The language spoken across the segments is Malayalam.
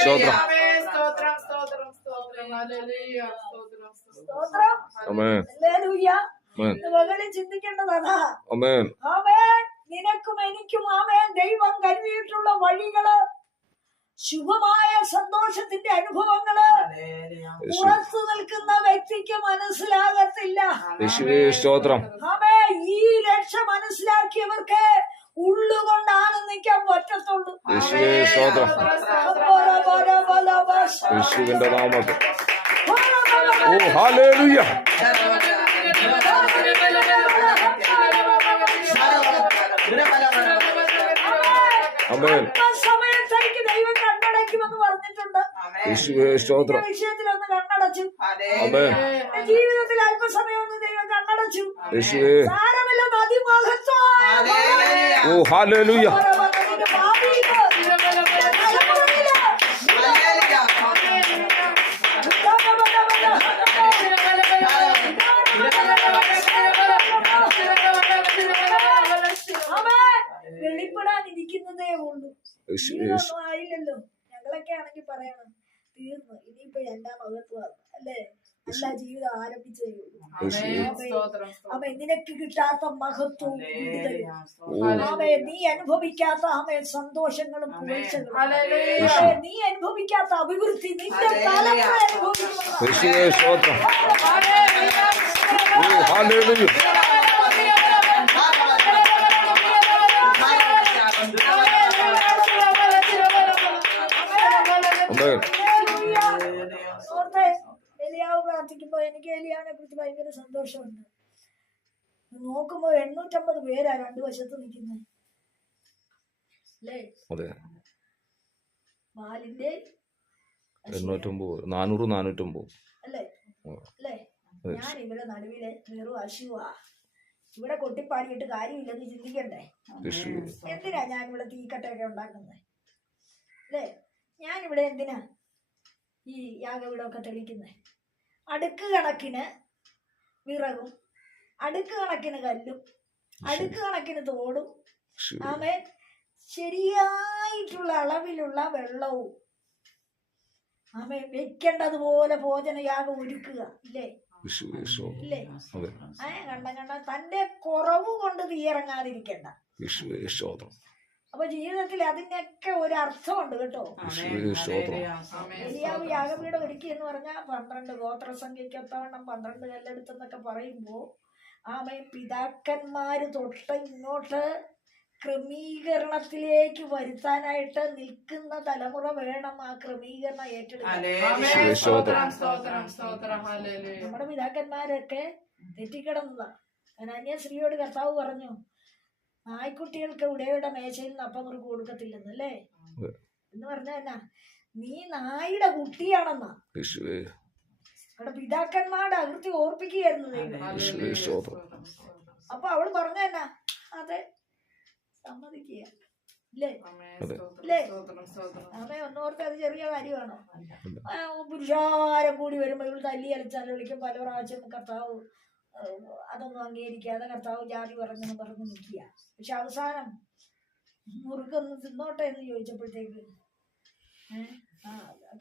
സ്തോത്രം. മകനെ ചിന്തിക്കേണ്ടതാണ്. നിനക്കും എനിക്കും ദൈവം കരുതിയിട്ടുള്ള വഴികള്, ശുഭമായ സന്തോഷത്തിന്റെ അനുഭവങ്ങള് പുറത്തു നിൽക്കുന്ന വ്യക്തിക്ക് മനസ്സിലാകത്തില്ല. ഈ രക്ഷ മനസ്സിലാക്കിയവർക്ക് ഉള്ളുകൊണ്ടാണ് നിൽക്കാൻ പറ്റത്തുള്ളൂ. യേശുവിന്റെ നാമത്തിൽ. ഓ ഹല്ലേലൂയ. ആമേൻ. സമയത്തേക്ക് ദൈവം കണ്ണടയ്ക്കുമെന്ന് പറഞ്ഞിട്ടുണ്ട്. യേശുവേ സ്തോത്രം. വിഷയത്തിലൊന്ന് കണ്ണടച്ചു. ആമേൻ. ജീവിതത്തിൽ അല്പസമയം ഒന്ന് ദൈവം കണ്ണടച്ചു. യേശുവേ. സാരമില്ല, അതിമഹത്വം. ഓ ഹല്ലേലൂയ. വെളിപ്പെടാനിരിക്കുന്നതേ ഉള്ളൂ. ജീവിതമൊന്നും ആയില്ലല്ലോ. ഞങ്ങളൊക്കെ ആണെങ്കിൽ പറയണം, തീർന്നു, ഇനിയിപ്പോ രണ്ടാം മഹത്വം അല്ലേ, എല്ലാ ജീവിതം ആരംഭിച്ചേ ഉള്ളൂ. അപ്പൊ നിനക്ക് കിട്ടാത്ത മഹത്വവും നീ അനുഭവിക്കാത്ത സന്തോഷങ്ങളും പുകഴ്ചകളും, നീ അനുഭവിക്കാത്ത അഭിവൃദ്ധി നിന്റെ തലമുറ അനുഭവിക്കും. എലിയാവ് പ്രാർത്ഥിക്കുമ്പോ എനിക്ക് എലിയാവിനെ കുറിച്ച് ഭയങ്കര സന്തോഷമുണ്ട്. നോക്കുമ്പോ 850 പേരാ രണ്ടു വശത്ത് നിൽക്കുന്നത് അല്ലേ. മാലിന്റെ 400 അല്ലേ അല്ലേ. ഞാൻ ഇവിടെ നടുവില് വെറും അശുവാ, ഇവിടെ കൊട്ടിപ്പാടിയിട്ട് കാര്യമില്ലെന്ന് ചിന്തിക്കണ്ടേ. എന്തിനാ ഞാൻ ഇവിടെ തീക്കട്ടയൊക്കെ ഉണ്ടാക്കുന്നത് അല്ലേ. ഞാനിവിടെ എന്തിനാ ഈ യാഗവിടമൊക്കെ തെളിക്കുന്നത്. അടുക്ക് കണക്കിന് വിറകും, അടുക്ക് കണക്കിന് കല്ലും, അടുക്ക് കണക്കിന് തോടും, ആമേൻ, ശരിയായിട്ടുള്ള അളവിലുള്ള വെള്ളവും, ആമേൻ, വെക്കേണ്ടതുപോലെ ഭോജനയാഗം ഒരുക്കുക ഇല്ലേ ഇല്ലേ. കണ്ട തന്റെ കുറവ് കൊണ്ട് തീയിറങ്ങാതിരിക്കണ്ട. അപ്പൊ ജീവിതത്തിൽ അതിനൊക്കെ ഒരു അർത്ഥമുണ്ട് കേട്ടോ. എലിയാവ് യാഗപീഠം ഒരുക്കി എന്ന് പറഞ്ഞാൽ 12 ഗോത്രസംഖ്യക്കൊത്തവണ്ണം 12 കല്ലെടുത്തെന്നൊക്കെ പറയുമ്പോ പിതാക്കന്മാര് തൊട്ട് ഇങ്ങോട്ട് ക്രമീകരണത്തിലേക്ക് വരുത്താനായിട്ട് നിൽക്കുന്ന തലമുറ വേണം ആ ക്രമീകരണം ഏറ്റെടുക്കാൻ. നമ്മുടെ പിതാക്കന്മാരൊക്കെ തെറ്റിക്കിടന്നതാ. അന്യസ്ത്രീയോട് കർത്താവ് പറഞ്ഞു, നായ്ക്കുട്ടികൾക്ക് ഉടയുടെ മേശയിൽ നിന്ന് അപ്പം മുറുക്ക് കൊടുക്കത്തില്ലെന്ന് അല്ലേ. എന്ന് പറഞ്ഞ എന്നാ, നീ നായുടെ കുട്ടിയാണെന്നാ. അവിടെ പിതാക്കന്മാരുടെ അകൃതി ഓർപ്പിക്കുകയായിരുന്നു. അപ്പൊ അവള് പറഞ്ഞ എന്നാ, അതെ സമ്മതിക്കുക ഇല്ലേ ഇല്ലേ. അമ്മ ഒന്നോർത്ത് അത് ചെറിയ കാര്യമാണോ. പുരുഷാരം കൂടി വരുമ്പോ ഇവള് തല്ലി അലച്ചാൽ വിളിക്കും. പല പ്രാവശ്യം കർത്താവ് അതൊന്നും അംഗീകരിക്കാതെ കർത്താവ് ജാതി പറഞ്ഞെന്ന് പറഞ്ഞു നിൽക്കുക. പക്ഷെ അവസാനം മുറുക്കൊന്ന് തിന്നോട്ടെ എന്ന് ചോദിച്ചപ്പോഴത്തേക്ക്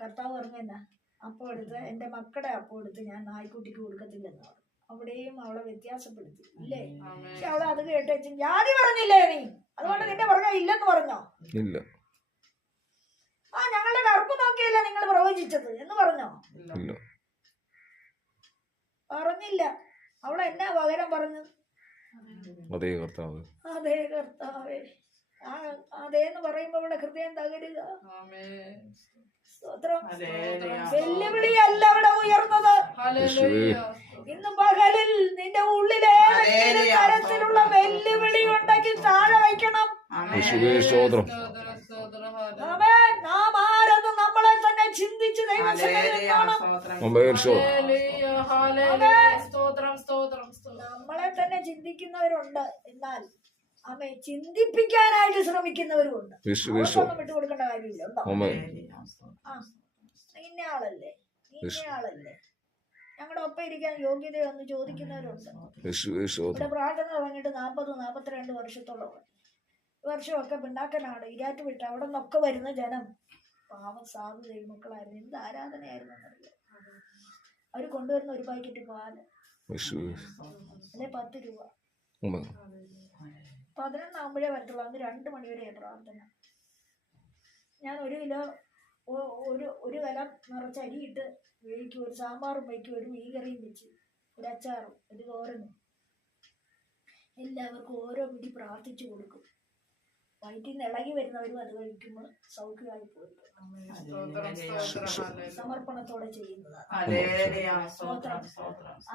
കർത്താവ് പറഞ്ഞെന്നാ, അപ്പം എടുത്ത് എൻ്റെ മക്കളുടെ അപ്പം എടുത്ത് ഞാൻ നായ്ക്കുട്ടിക്ക് കൊടുക്കത്തില്ലെന്ന് പറഞ്ഞു. അവിടെയും അവളെ വ്യത്യാസപ്പെടുത്തി ഇല്ലേ. പക്ഷെ അവളെ അത് കേട്ടേച്ച് ജാതി പറഞ്ഞില്ലേ നീ, അതുകൊണ്ട് നിന്റെ പറഞ്ഞ ഇല്ലെന്ന് പറഞ്ഞോ. ഞങ്ങളുടെ കറുപ്പ് നോക്കിയല്ലേ നിങ്ങൾ പ്രവചിച്ചത് എന്ന് പറഞ്ഞോ. പറഞ്ഞില്ല. അവൾ എന്നാ പകരം പറഞ്ഞു, അതേ കർത്താവേ. അതേന്ന് പറയുമ്പോ ഇവിടെ ഹൃദയം തകരുക. വെല്ലുവിളിയല്ല ഇവിടെ ഉയർന്നത്. ഇന്ന് പകലിൽ നിന്റെ ഉള്ളിലെ തരത്തിലുള്ള വെല്ലുവിളി ഉണ്ടെങ്കിൽ താഴെ വയ്ക്കണം. നാം ആരെന്ന് നമ്മളെ തന്നെ ചിന്തിച്ച് നമ്മളെ തന്നെ ചിന്തിക്കുന്നവരുണ്ട്, എന്നാൽ അമ്മേ ചിന്തിപ്പിക്കാനായിട്ട് ശ്രമിക്കുന്നവരുമുണ്ട്. വിട്ടുകൊടുക്കേണ്ട കാര്യമില്ല. ഇന്നയാളല്ലേ ഇന്നയാളല്ലേ ഞങ്ങളുടെ ഒപ്പം ഇരിക്കാൻ യോഗ്യതയൊന്ന് ചോദിക്കുന്നവരുണ്ട്. ഇവിടെ പ്രാർത്ഥന തുടങ്ങിയിട്ട് 40-42 വർഷത്തോളം. വർഷമൊക്കെ പിന്നാക്കനാണ്. ഇരാറ്റ് വിട്ട് അവിടെ നിന്നൊക്കെ വരുന്ന ജനം പാവം സാധു ദൈവമക്കളായിരുന്നു. എന്ത് ആരാധനയായിരുന്നു എന്നറിയാം. അവർ കൊണ്ടുവരുന്ന ഒരു പാക്കറ്റ് പാല് യേശുവേ അല്ലെ 10 രൂപ. ആമേൻ 11 വരത്തുള്ളൂ. അന്ന് 2 മണിവരെ പ്രാർത്ഥന. ഞാൻ 1 കിലോ ഒരു കലം നിറച്ച് അരിയിട്ട് വേവിക്കും. ഒരു സാമ്പാറും വയ്ക്കും, ഒരു മീൻ കറിയും വെച്ച്, ഒരു അച്ചാറും, ഒരു തോരനും. എല്ലാവർക്കും ഓരോ പിടി പ്രാർത്ഥിച്ചു കൊടുക്കും. വയറ്റിൽ നിന്ന് ഇളകി വരുന്നവരും അത് കഴിക്കുമ്പോൾ സൗഖ്യമായി പോയിട്ട് സമർപ്പണത്തോടെ ചെയ്യുന്നതാണ്.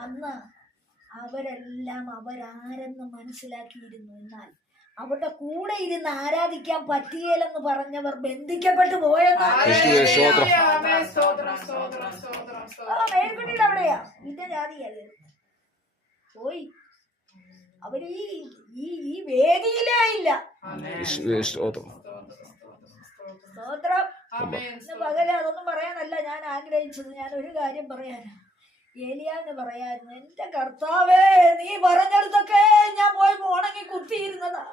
അന്ന് അവരെല്ലാം അവരാരെന്ന് മനസ്സിലാക്കിയിരുന്നു. എന്നാൽ അവരുടെ കൂടെ ഇരുന്ന് ആരാധിക്കാൻ പറ്റിയേലെന്ന് പറഞ്ഞവർ ബന്ധിക്കപ്പെട്ടു പോയെന്നാണ്. മേൽക്കുട്ടിയുടെ അവിടെയാ ഇന്ന ജാതിയത് പോയി. അവര് ഈ വേദിയിലേ ഇല്ല. സ്തോത്രം. പകല് അതൊന്നും പറയാനല്ല ഞാൻ ആഗ്രഹിച്ചത്. ഞാൻ ഒരു കാര്യം പറയാനാ. ഏലിയാന്ന് പറയായിരുന്നു, എന്റെ കർത്താവേ നീ പറഞ്ഞെടുത്തൊക്കെ ഞാൻ പോയി മുടങ്ങി കുത്തിയിരുന്നതാ.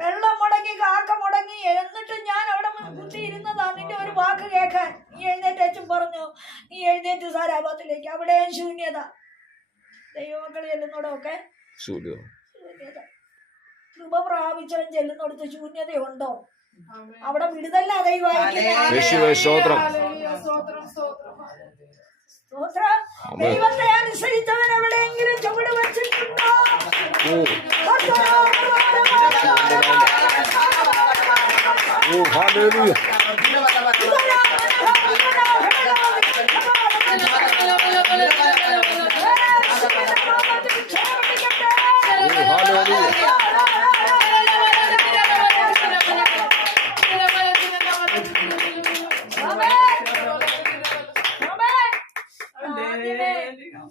വെള്ളം മുടങ്ങി, കാക്ക മുടങ്ങി, എന്നിട്ട് ഞാൻ അവിടെ കുത്തിയിരുന്നതാ നിന്റെ ഒരു വാക്ക് കേൾക്കാൻ. നീ എഴുന്നേറ്റും പറഞ്ഞു, നീ എഴുന്നേറ്റ് സാരാഭാത്തിലേക്ക്. അവിടെയും ശൂന്യത. ദൈവമക്കൾ ചെല്ലുന്നോടൊക്കെ ശൂന്യത. കൃപ പ്രാപിച്ചവൻ ചെല്ലുന്നിടത്ത് ശൂന്യതയുണ്ടോ? അവിടെ വിടുതല്ല ദൈവത്തെ അനുസരിച്ചവൻ എവിടെയെങ്കിലും ചുവട് വെച്ചിട്ടുണ്ടോ?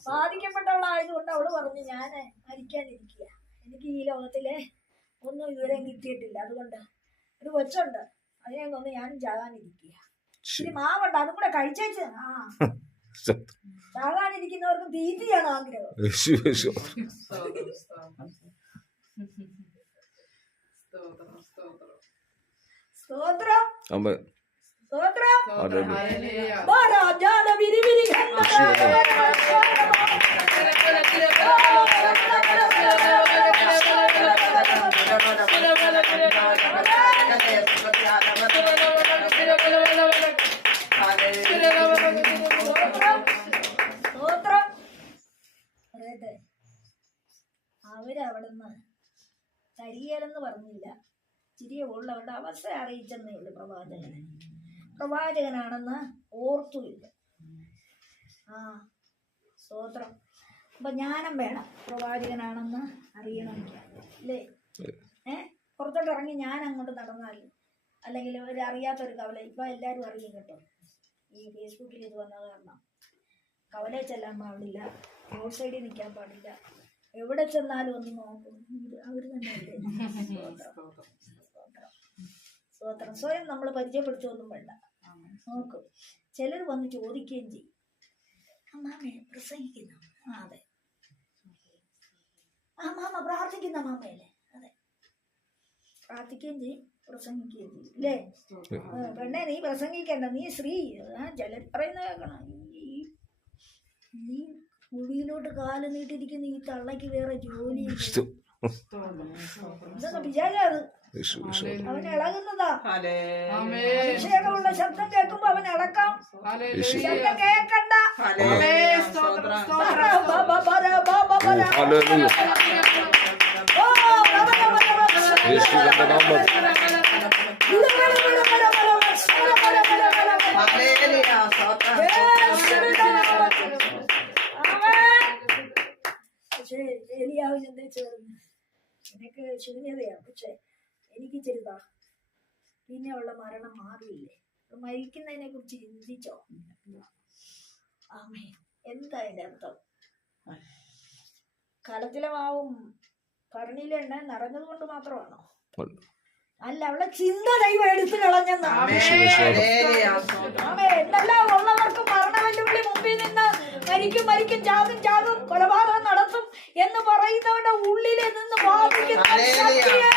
ബാധിക്കപ്പെട്ടവളായതുകൊണ്ട് അവള് പറഞ്ഞു, ഞാൻ മരിക്കാനിരിക്കുക, എനിക്ക് ഈ ലോകത്തിലെ ഒന്നും ഇതുവരെ കിട്ടിയിട്ടില്ല, അതുകൊണ്ട് ഒരു കൊച്ചുണ്ട്, അതിനെ കൊണ്ട് ഞാനും ചാകാനിരിക്കുക. ഇനി മാവുണ്ട്, അതും കൂടെ കഴിച്ചേച്ച്. ചാകാനിരിക്കുന്നവർക്ക് തീറ്റിയാണ് ആഗ്രഹം. സ്തോത്രം, സ്തോത്രം. അവരവിടുന്ന് തരിയേലെന്ന് പറഞ്ഞില്ല, ചിരിയെ ഉള്ളവരുടെ അവസ്ഥ അറിയിച്ചെന്നേ ഉള്ളു. പ്രവാചകനാണെന്ന് ഓർത്തുമില്ല. സ്തോത്രം. അപ്പൊ ജ്ഞാനം വേണം പ്രവാചകനാണെന്ന് അറിയണമെങ്കിൽ, അല്ലേ? പുറത്തോട്ട് ഇറങ്ങി ഞാൻ അങ്ങോട്ട് നടന്നാൽ, അല്ലെങ്കിൽ ഒരു അറിയാത്തൊരു കവല, ഇപ്പൊ എല്ലാവരും അറിയും കേട്ടോ, ഈ ഫേസ്ബുക്കിൽ ഇത് വന്നത് കാരണം. കവലയിൽ ചെല്ലാൻ പാടില്ല, റോഡ് സൈഡിൽ നിൽക്കാൻ പാടില്ല, എവിടെ ചെന്നാലും ഒന്ന് നോക്കും. അവർ തന്നെ സ്തോത്രം. സ്വയം നമ്മൾ പരിചയപ്പെടുത്തുകയൊന്നും വേണ്ട. നോക്കും. ചിലർ വന്ന് ചോദിക്കുകയും ചെയ്യും, അമ്മാമേ പ്രസംഗിക്കുന്നു? അതെ. മാമ പ്രാർത്ഥിക്കുന്ന മാമയല്ലേ? അതെ. പ്രാർത്ഥിക്കുകയും ചെയ്യും, പ്രസംഗിക്കുകയും ചെയ്യും, അല്ലേ? പെണ്ണെ നീ പ്രസംഗിക്കണ്ട, നീ സ്ത്രീ. ചിലർ പറയുന്നത് കേൾക്കണം, ഈ കുഴിയിലോട്ട് കാല് നീട്ടിരിക്കുന്ന ഈ തള്ളക്ക് വേറെ ജോലി ഇതൊന്നും വിചാരിച്ചത്. അവൻ ഇളകുന്നതാ. അഭിഷേകമുള്ള ശബ്ദം കേൾക്കുമ്പോ അവൻ ഇളക്കാം. ശബ്ദം കേൾക്കണ്ട. പക്ഷേ ഏലിയാവിന് എന്താ ചേർന്ന്, നിനക്ക് ശൂന്യതയാണ്, പക്ഷെ എനിക്ക് ചെറുതാ, പിന്നെ ഉള്ള മരണം മാറിയില്ലേ? മരിക്കുന്നതിനെ കുറിച്ച് ചിന്തിച്ചോ? ആമേ. എന്താ അതിന്റെ അർത്ഥം? കലത്തിലെ മാവും കരണിയിലെ എണ്ണ നിറഞ്ഞത് കൊണ്ട് മാത്രമാണോ? അല്ല, അവളെ ചിന്ത ദൈവം എടുത്തു കളഞ്ഞെന്നാണ്. എന്തെല്ലാം ഉള്ളവർക്ക് മരണവെല്ലുവിളി മുമ്പിൽ നിന്ന് മരിക്കും ചാകും കൊലപാതകം നടത്തും എന്ന് പറയുന്നവരുടെ ഉള്ളിൽ നിന്ന് ബാധിക്കുന്ന ശക്തിയെ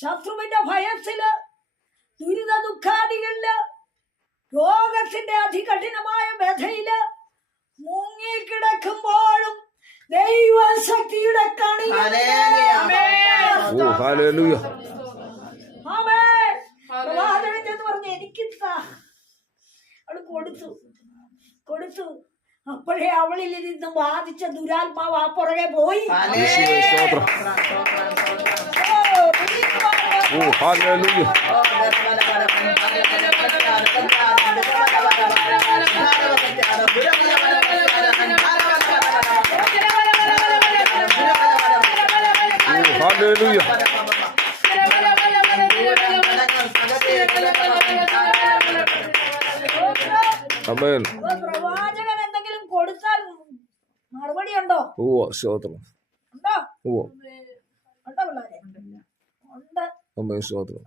ശത്രുവിന്റെ ഭയത്തില്, ദുരിത ദുഃഖാദികളില്, രോഗത്തിന്റെ അതികഠിനമായ വ്യഥയില് മുങ്ങിക്കിടക്കുമ്പോഴും ദൈവശക്തിയുടെ കണി ഓ ഹല്ലേലൂയ. പ്രവാചകൻ എന്ന് പറഞ്ഞ് എനിക്കിത്താ. അവള് കൊടുത്തു. അപ്പോഴേ അവളിൽ നിന്ന് ബാധിച്ച ദുരാത്മാവ് ആ പുറകെ പോയി. യേശുവേ സ്തോത്രം. ഓ ഹല്ലേലൂയ. ഹല്ലേലൂയ. ആമേൻ. പ്രവാചകൻ എന്തെങ്കിലും കൊടുത്താൽ മറുപടി ഉണ്ടോ? ഓ സ്തോത്രം. ഉണ്ടോ? ഓ ഉണ്ടോ പിള്ളേരെ? ഉണ്ട്. ആമേൻ സ്തോത്രം.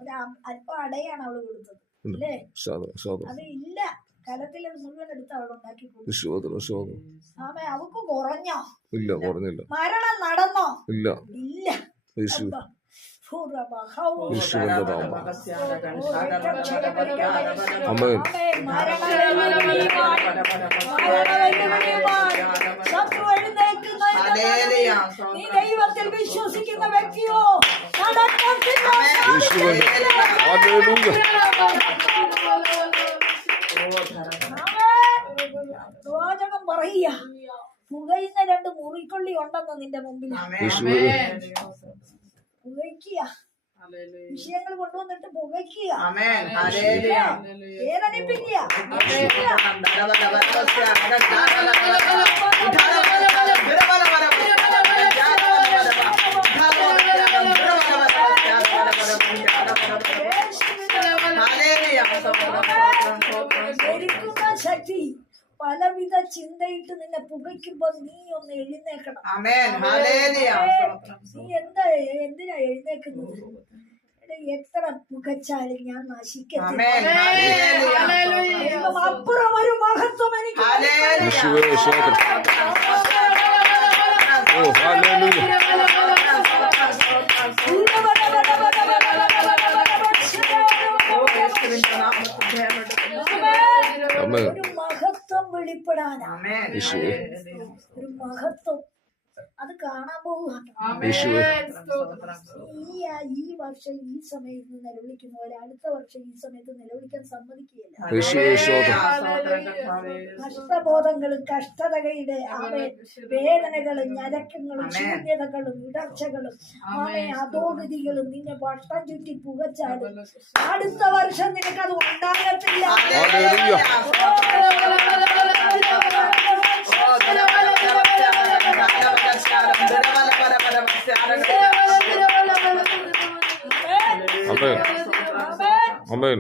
അല്പം അടയാണ് അവള് കൊടുത്തത് അല്ലേ? സ്തോത്രം. അത് ഇല്ല, കലത്തിൽ അത് മുഴുവൻ എടുത്ത് അവൾ ഉണ്ടാക്കി കൊടുത്തു. സ്തോത്രം. ആമേ. അവക്ക് കുറഞ്ഞോ? ഇല്ല, കുറഞ്ഞില്ല. മരണം നടന്നോ? ഇല്ല. യേശു. ആമേൻ. നീ ദൈവത്തിൽ വിശ്വസിക്കുന്ന വ്യക്തിയോ പ്രവാചകം പറയുക, പുകയുന്ന 2 മുറിക്കൊള്ളി ഉണ്ടെന്ന് നിന്റെ മുമ്പിൽ. പുകയ്ക്കുക, വിഷയങ്ങൾ കൊണ്ടുവന്നിട്ട് പുകയ്ക്കുക, വേദനിപ്പിക്കുക. ശക്തി പലവിധ ചിന്തയിട്ട് നിന്നെ പുകയ്ക്കുമ്പോ നീ ഒന്ന് എഴുന്നേക്കണം. നീ എന്തിനാ എഴുന്നേക്കുന്നത്? എത്ര പുകച്ചാലും ഞാൻ നശിക്കത്തില്ല. അപ്പുറം ഒരു മഹത്വം എനിക്ക്. ഒരു മഹത്വം വെളിപ്പെടാനാ. ഒരു മഹത്വം അത് കാണാൻ പോവുകയാണ്. ഈ വർഷം ഈ സമയത്ത് നിലവിളിക്കുന്നവരെ അടുത്ത വർഷം ഈ സമയത്ത് നിലവിളിക്കാൻ സമ്മതിക്കുകയില്ല. കഷ്ടബോധങ്ങളും കഷ്ടതകളുടെ വേദനകളും ഞരക്കങ്ങളും ശൂന്യതകളും ഇടർച്ചകളും അധോഗതികളും നിന്നെ വട്ടം ചുറ്റി പുകച്ചാലും അടുത്ത വർഷം നിനക്കത് ഉണ്ടാകത്തില്ല. ആമേൻ.